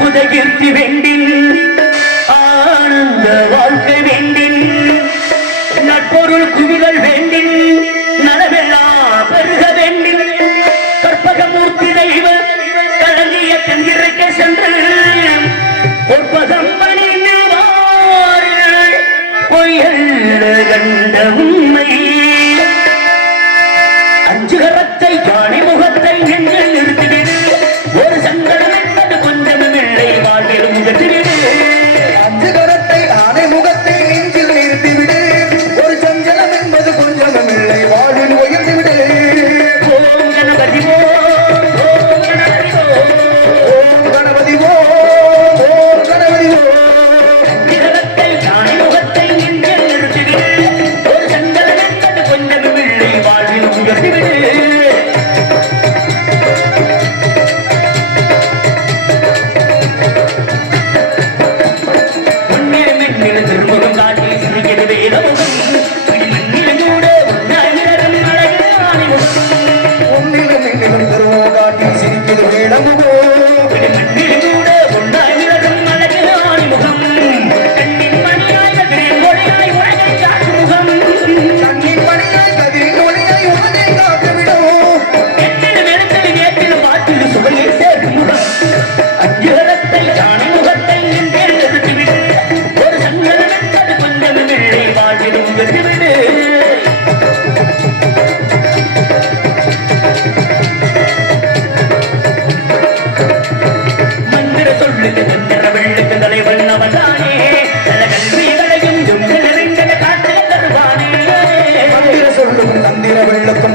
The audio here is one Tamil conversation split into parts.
புதையிற்கு வேண்டில் ஆனந்த வாழ்க்கை வேண்டில் நட்பொருள் குவிதல் வேண்டில் ready, ready.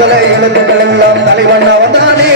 முதலை தலைவன் அவதானே.